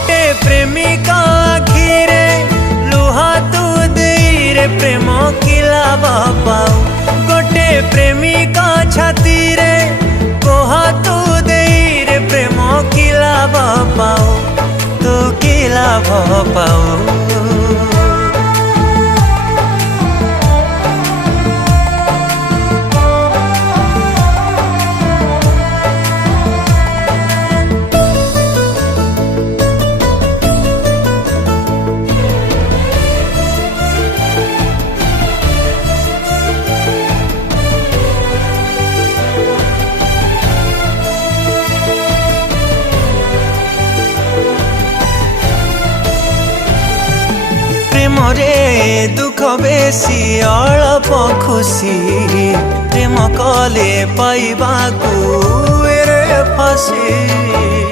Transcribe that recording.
गोटे प्रेमिका आखिरे लुहा तू देई रे प्रेम किला पाऊ। गोटे प्रेमिका छाती रे कोहा तू देई रे प्रेम किला पाऊ। तू किला पाऊ। प्रेमरे दुख बेसी अल्प खुशी प्रेम कले पाइबाकू रे फसी।